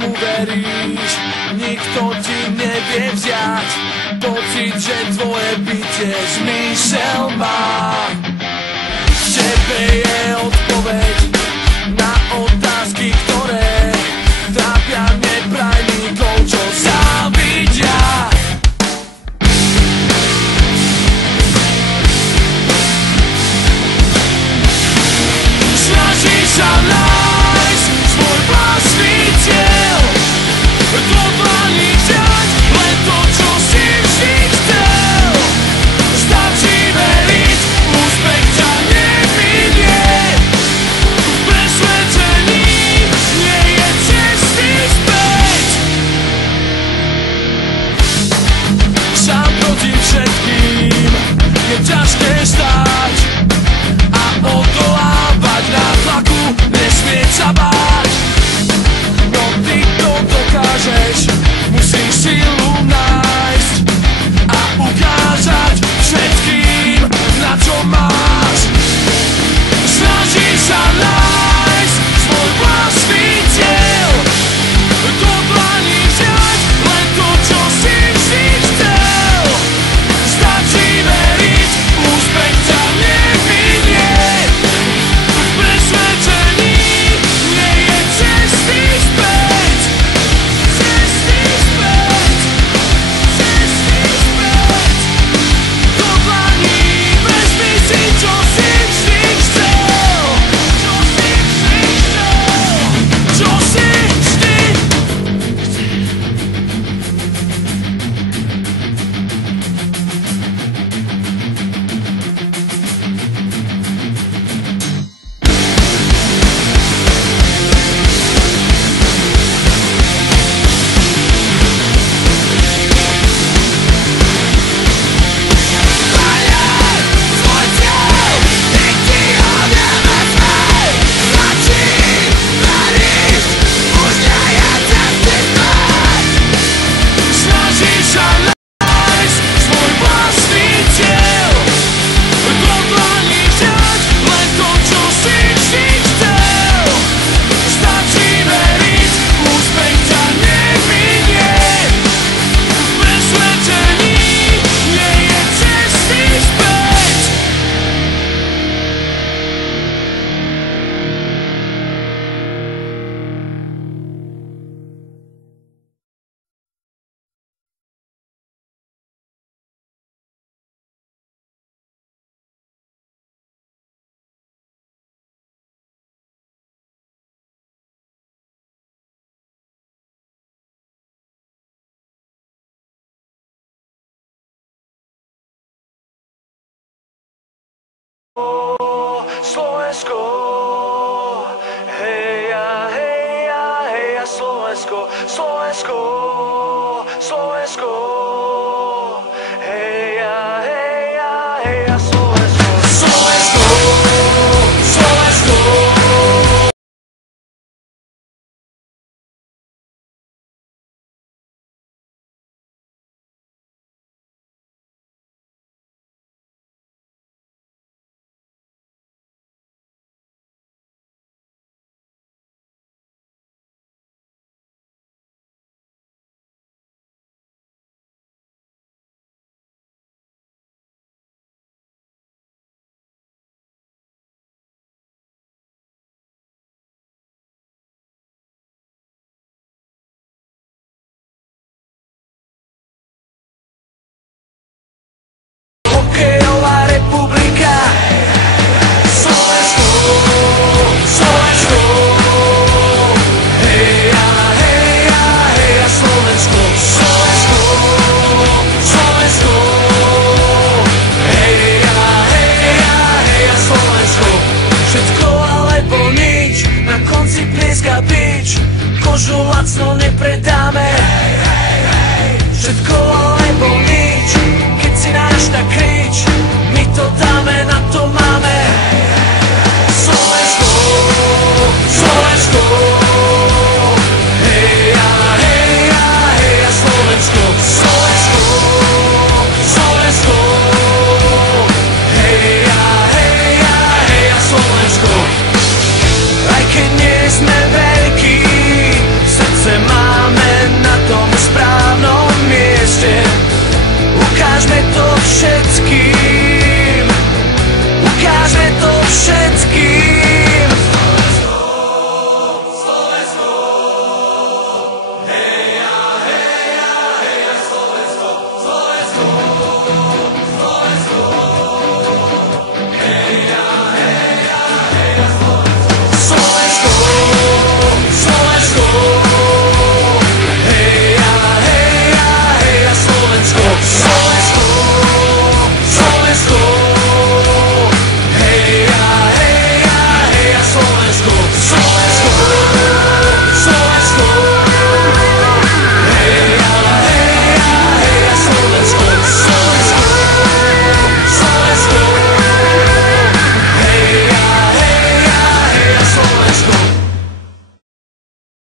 komu veríš, nikto ti nevie vziať pocit, že tvoje bytie zmysel má. V tebe je odpoveď na otázky, ktoré trápia neprajníkov, čo závidia. Snažíš sa nájsť svoj vlastný cieľ, do dlaní vziať len to, čo si vždy chcel. Stačí veriť, úspech ťa neminie. V presvedčení nie je cesty späť. Sám proti všetkým je ťažké stáť a odolávať na tlaku, nesmieť sa báť. No ty to dokážeš, musíš silu nájsť a ukázať všetkým, na čo máš. Snažíš sa nájsť svoj vlastný cieľ, do dlaní vziať len to, čo si vždy chcel. Stačí veriť, úspech ťa neminie. V presvedčení nie je cesty späť. Cesty späť, cesty späť. Do dlaní vezmi si, čo si vždy chcel. Čo si vždy chcel. Čo si vždy snažíš sa nájsť svoj vlastný cieľ, do dlaní vziať len to, čo si vždy chcel. Stačí veriť, úspech ťa neminie. V presvedčení nie je cesty späť. Slovensko, heja, heja, heja, Slovensko, Slovensko, Slovensko, heja, heja, heja, Slovensko, Slovensko, Slovensko. Hokejová republika, Slovensko, Slovensko, heja, heja, heja, Slovensko, Slovensko, Slovensko, heja, heja, heja, Slovensko. Všetko alebo nič, na konci plieska bič, kožu lacno nepredáme. Všetko alebo nič, keď si náš, tak krič, my to dáme, na to máme. Slovensko, Slovensko, heja, heja, heja, Slovensko, Slovensko, Slovensko, heja, heja, heja, Slovensko. Aj keď nie sme veľkí, srdce má všetci